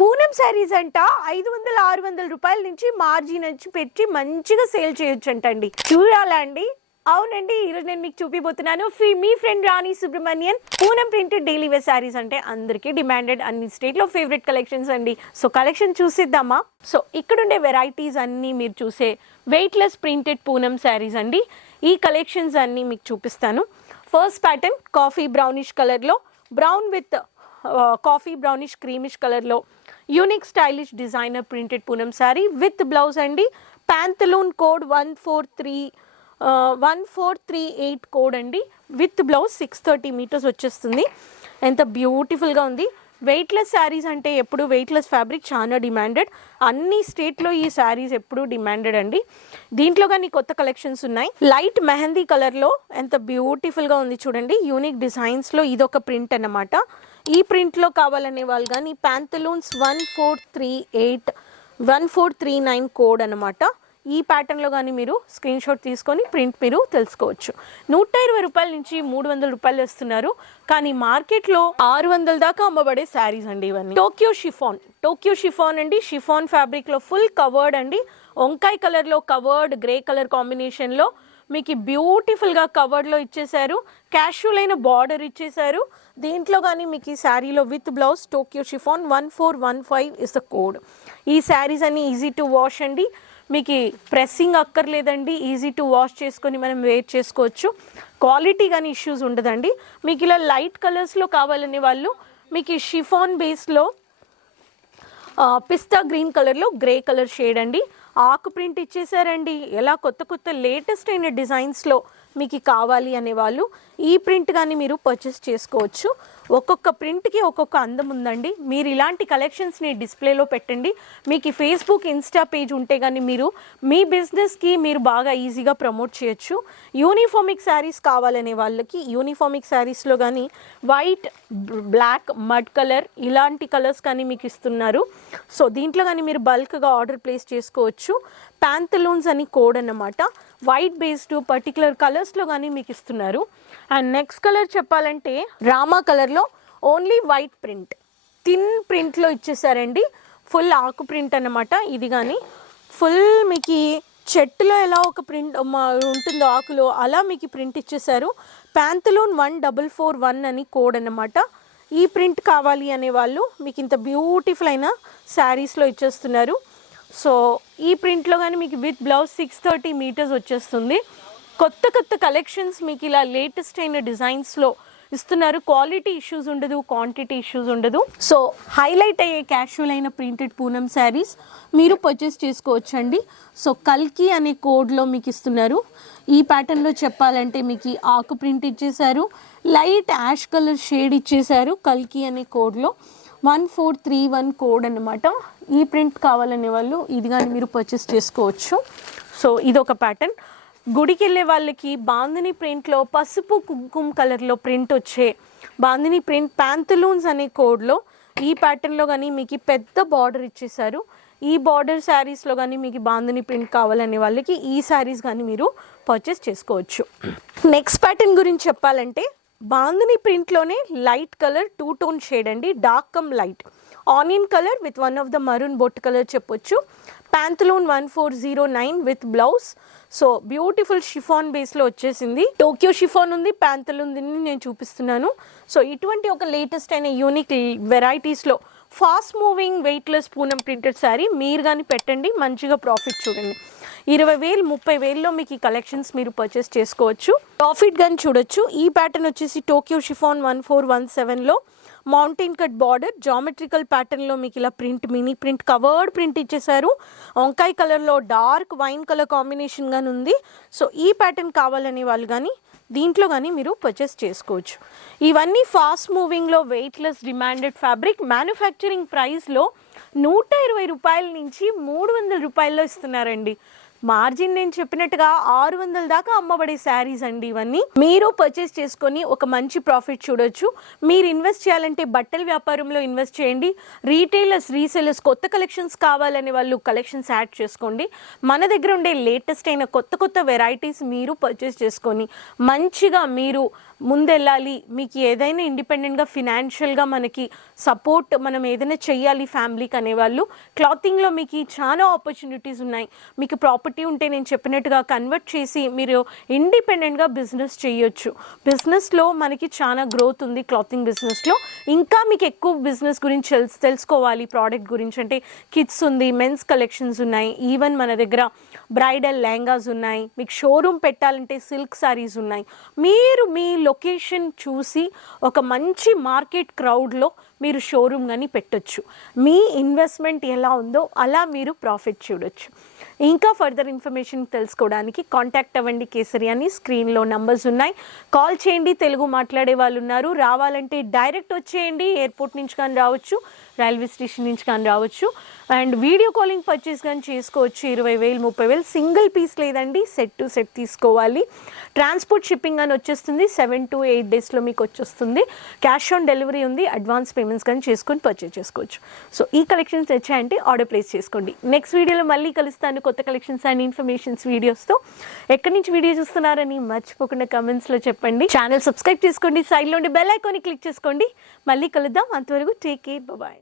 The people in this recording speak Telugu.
పూనం శారీస్ అంట 500-600 రూపాయల నుంచి మార్జిన్ వచ్చి పెట్టి మంచిగా సేల్ చేయొచ్చు అంటండి. చూడాలా అండి? అవునండి, ఈరోజు నేను మీకు చూపిపోతున్నాను మీ friend Rani Subrahmanyan. Poonam printed daily wear saris అంటే అందరికీ డిమాండెడ్, అన్ని స్టేట్ లో ఫేవరెట్ కలెక్షన్స్ అండి. సో కలెక్షన్ చూసిద్దామా? సో ఇక్కడ ఉండే వెరైటీస్ అన్ని మీరు చూసే weightless printed Poonam saris అండి. ఈ కలెక్షన్స్ అన్ని మీకు చూపిస్తాను. First pattern coffee brownish colour లో, brown with coffee brownish creamish colour లో unique stylish designer printed Poonam sari with blouse అండి. ప్యాంతలూన్ కోడ్ 1438 కోడ్ అండి. విత్ బ్లౌజ్ 630 మీటర్స్ వచ్చేస్తుంది. ఎంత బ్యూటిఫుల్గా ఉంది. వెయిట్లెస్ శారీస్ అంటే ఎప్పుడు వెయిట్లెస్ ఫ్యాబ్రిక్ చాలా డిమాండెడ్, అన్ని స్టేట్లో ఈ శారీస్ ఎప్పుడు డిమాండెడ్ అండి. దీంట్లో కానీ కొత్త కలెక్షన్స్ ఉన్నాయి. లైట్ మెహందీ కలర్లో ఎంత బ్యూటిఫుల్గా ఉంది చూడండి. యూనిక్ డిజైన్స్లో ఇదొక ప్రింట్ అన్నమాట. ఈ ప్రింట్లో కావాలనే వాళ్ళు కానీ ప్యాంతలూన్స్ 1439 కోడ్ అనమాట. ఈ ప్యాటర్న్లో కానీ మీరు స్క్రీన్ షాట్ తీసుకొని ప్రింట్ మీరు తెలుసుకోవచ్చు. 120 రూపాయల నుంచి 300 రూపాయలు ఇస్తున్నారు, కానీ మార్కెట్లో 600 దాకా అమ్మబడే శారీస్ అండి ఇవన్నీ. టోక్యో షిఫాన్ అండి. షిఫాన్ ఫ్యాబ్రిక్లో ఫుల్ కవర్డ్ అండి. వంకాయ కలర్లో కవర్డ్ గ్రే కలర్ కాంబినేషన్లో మీకు బ్యూటిఫుల్గా కవర్డ్లో ఇచ్చేసారు. క్యాషువల్ అయిన బార్డర్ ఇచ్చేసారు. దీంట్లో కానీ మీకు ఈ శారీలో with blouse Tokyo chiffon 1415 is the code. ఈ శారీస్ అన్ని ఈజీ టు వాష్ అండి. మీకు ప్రెస్సింగ్ అక్కర్లేదండి, ఈజీ టు వాష్ చేసుకొని మనం వేర్ చేసుకోవచ్చు. క్వాలిటీ కానీ ఇష్యూస్ ఉండదండి. మీకు ఇలా లైట్ కలర్స్లో కావాలనే వాళ్ళు మీకు షిఫాన్ బేస్లో పిస్తా గ్రీన్ కలర్లో గ్రే కలర్ షేడ్ అండి. ఆకు ప్రింట్ ఇచ్చేసారండి. ఎలా కొత్త లేటెస్ట్ అయిన డిజైన్స్లో మీకు కావాలి అనేవాళ్ళు ఈ ప్రింట్ కానీ మీరు పర్చేస్ చేసుకోవచ్చు. ఒక్కొక్క ప్రింట్కి ఒక్కొక్క అందం ఉందండి. మీరు ఇలాంటి కలెక్షన్స్ని డిస్ప్లేలో పెట్టండి. మీకు ఫేస్బుక్ ఇన్స్టా పేజ్ ఉంటే కానీ మీరు మీ బిజినెస్కి మీరు బాగా ఈజీగా ప్రమోట్ చేయొచ్చు. యూనిఫామిక్ శారీస్ కావాలనే వాళ్ళకి యూనిఫామిక్ శారీస్లో కానీ వైట్, బ్లాక్, మడ్ కలర్ ఇలాంటి కలర్స్ కానీ మీకు ఇస్తున్నారు. సో దీంట్లో కానీ మీరు బల్క్గా ఆర్డర్ ప్లేస్ చేసుకోవచ్చు. ప్యాంతలూన్స్ అని కోడ్ అన్నమాట. వైట్ బేస్డ్ పర్టికులర్ కలర్స్లో కానీ మీకు ఇస్తున్నారు. అండ్ నెక్స్ట్ కలర్ చెప్పాలంటే రామా కలర్లో ఓన్లీ వైట్ ప్రింట్, థిన్ ప్రింట్లో ఇచ్చేసారండి. ఫుల్ ఆకు ప్రింట్ అన్నమాట. ఇది కానీ ఫుల్ మీకు చెట్టులో ఎలా ఒక ప్రింట్ ఉంటుందో ఆకులో అలా మీకు ప్రింట్ ఇచ్చేసారు. ప్యాంతలూన్ 1441 అని కోడ్ అన్నమాట. ఈ ప్రింట్ కావాలి అనేవాళ్ళు మీకు ఇంత బ్యూటిఫుల్ అయిన శారీస్లో ఇచ్చేస్తున్నారు. సో ఈ ప్రింట్లో కానీ మీకు విత్ బ్లౌజ్ 630 మీటర్స్ వచ్చేస్తుంది. కొత్త కలెక్షన్స్ మీకు ఇలా లేటెస్ట్ అయిన డిజైన్స్లో ఇస్తున్నారు. క్వాలిటీ ఇష్యూస్ ఉండదు, క్వాంటిటీ ఇష్యూస్ ఉండదు. సో హైలైట్ అయ్యే క్యాషువల్ అయిన ప్రింటెడ్ పూనం శారీస్ మీరు పర్చేస్ చేసుకోవచ్చండి. సో కల్కి అనే కోడ్లో మీకు ఇస్తున్నారు. ఈ ప్యాటర్న్లో చెప్పాలంటే మీకు ఆకు ప్రింట్ ఇచ్చేసారు. లైట్ యాష్ కలర్ షేడ్ ఇచ్చేసారు. కల్కి అనే కోడ్లో 1431 కోడ్ అన్నమాట. ఈ ప్రింట్ కావాలనే వాళ్ళు ఇది కానీ మీరు పర్చేస్ చేసుకోవచ్చు. సో ఇదొక ప్యాటర్న్. గుడికి వెళ్ళే వాళ్ళకి బాందిని ప్రింట్లో పసుపు కుంకుమ కలర్లో ప్రింట్ వచ్చే బాందిని ప్రింట్ ప్యాంతలూన్స్ అనే కోడ్లో ఈ ప్యాటర్న్లో కానీ మీకు పెద్ద బార్డర్ ఇచ్చేసారు. ఈ బార్డర్ శారీస్లో కానీ మీకు బాందిని ప్రింట్ కావాలనే వాళ్ళకి ఈ శారీస్ కానీ మీరు పర్చేస్ చేసుకోవచ్చు. నెక్స్ట్ ప్యాటర్న్ గురించి చెప్పాలంటే బాందిని ప్రింట్లోనే లైట్ కలర్ 2 టోన్ షేడ్ అండి. Dark cum light onion colour with one of the maroon బొట్ కలర్ చెప్పొచ్చు. Pantaloon 1409 with blouse. So beautiful chiffon బేస్లో వచ్చేసింది. టోక్యో షిఫాన్ ఉంది, ప్యాంతలూన్ దీన్ని నేను చూపిస్తున్నాను. సో ఇటువంటి ఒక లేటెస్ట్ అయిన యూనిక్ వెరైటీస్లో fast moving weightless Poonam printed sari మీరు కానీ పెట్టండి, మంచిగా ప్రాఫిట్ చూడండి. 20,000 30,000లో మీకు ఈ కలెక్షన్స్ మీరు పర్చేస్ చేసుకోవచ్చు. ప్రాఫిట్ కానీ చూడొచ్చు. ఈ ప్యాటర్న్ వచ్చేసి టోక్యో షిఫాన్ 1417లో మౌంటైన్ కట్ బార్డర్ జామెట్రికల్ ప్యాటర్న్లో మీకు ఇలా print mini print covered print ఇచ్చేసారు. వంకాయ కలర్లో డార్క్ వైన్ కలర్ కాంబినేషన్ గాని ఉంది. సో ఈ ప్యాటర్న్ కావాలనే వాళ్ళు కానీ దీంట్లో కానీ మీరు పర్చేస్ చేసుకోవచ్చు. ఇవన్నీ ఫాస్ట్ మూవింగ్లో వెయిట్లెస్ డిమాండెడ్ ఫ్యాబ్రిక్. మ్యానుఫ్యాక్చరింగ్ ప్రైస్లో 120 రూపాయల నుంచి 300 రూపాయల్లో ఇస్తున్నారండి. మార్జిన్ నేను చెప్పినట్టుగా 600 దాకా అమ్మబడే శారీస్ అండి ఇవన్నీ. మీరు పర్చేస్ చేసుకొని ఒక మంచి ప్రాఫిట్ చూడొచ్చు. మీరు ఇన్వెస్ట్ చేయాలంటే బట్టల వ్యాపారంలో ఇన్వెస్ట్ చేయండి. రీటైలర్స్, రీసేలర్స్ కొత్త కలెక్షన్స్ కావాలనే వాళ్ళు కలెక్షన్స్ యాడ్ చేసుకోండి. మన దగ్గర ఉండే లేటెస్ట్ అయిన కొత్త వెరైటీస్ మీరు పర్చేస్ చేసుకొని మంచిగా మీరు ముందెళ్ళాలి, మీకు ఏదైనా ఇండిపెండెంట్గా ఫినాన్షియల్గా మనకి సపోర్ట్, మనం ఏదైనా చెయ్యాలి ఫ్యామిలీకి అనేవాళ్ళు క్లాతింగ్లో మీకు చాలా ఆపర్చునిటీస్ ఉన్నాయి. మీకు ప్రాపర్టీ ఉంటే నేను చెప్పినట్టుగా కన్వర్ట్ చేసి మీరు ఇండిపెండెంట్గా బిజినెస్ చేయొచ్చు. బిజినెస్లో మనకి చాలా గ్రోత్ ఉంది. క్లాతింగ్ బిజినెస్లో ఇంకా మీకు ఎక్కువ బిజినెస్ గురించి తెలుసుకోవాలి, ప్రోడక్ట్ గురించి అంటే కిడ్స్ ఉంది, మెన్స్ కలెక్షన్స్ ఉన్నాయి, ఈవెన్ మన దగ్గర బ్రైడల్ లెహంగాస్ ఉన్నాయి, మీకు షోరూమ్ పెట్టాలంటే సిల్క్ సారీస్ ఉన్నాయి. మీరు మీ లొకేషన్ చూసి ఒక మంచి మార్కెట్ క్రౌడ్లో మీరు షోరూమ్ కానీ పెట్టొచ్చు. మీ ఇన్వెస్ట్మెంట్ ఎలా ఉందో అలా మీరు ప్రాఫిట్ చూడొచ్చు. ఇంకా ఫర్దర్ ఇన్ఫర్మేషన్ తెలుసుకోవడానికి కాంటాక్ట్ అవ్వండి. కేసరి అని స్క్రీన్లో నంబర్స్ ఉన్నాయి, కాల్ చేయండి. తెలుగు మాట్లాడే వాళ్ళు ఉన్నారు. రావాలంటే డైరెక్ట్ వచ్చేయండి. ఎయిర్పోర్ట్ నుంచి కానీ రావచ్చు, రైల్వే స్టేషన్ నుంచి కానీ రావచ్చు. అండ్ వీడియో కాలింగ్ పర్చేస్ కానీ చేసుకోవచ్చు. 20,000 30,000 సింగిల్ పీస్ లేదండి, సెట్ టు సెట్ తీసుకోవాలి. ట్రాన్స్పోర్ట్ షిప్పింగ్ అని వచ్చేస్తుంది, 7 to 8 డేస్లో మీకు వచ్చేస్తుంది. క్యాష్ ఆన్ డెలివరీ ఉంది, అడ్వాన్స్ పేమెంట్స్ కానీ చేసుకొని పర్చేస్ చేసుకోవచ్చు. సో ఈ కలెక్షన్స్ తెచ్చాయంటే ఆర్డర్ ప్లేస్ చేసుకోండి. నెక్స్ట్ వీడియోలో మళ్ళీ కలుస్తాను కొత్త కలెక్షన్స్ అండ్ ఇన్ఫర్మేషన్స్ వీడియోస్తో. ఎక్కడి నుంచి వీడియో చూస్తున్నారని మర్చిపోకుండా కమెంట్స్లో చెప్పండి. ఛానల్ సబ్స్క్రైబ్ చేసుకోండి, సైడ్లో ఉండే బెల్ ఐకాన్ని క్లిక్ చేసుకోండి. మళ్ళీ కలుద్దాం. అంతవరకు టేక్ కేర్, బాయ్.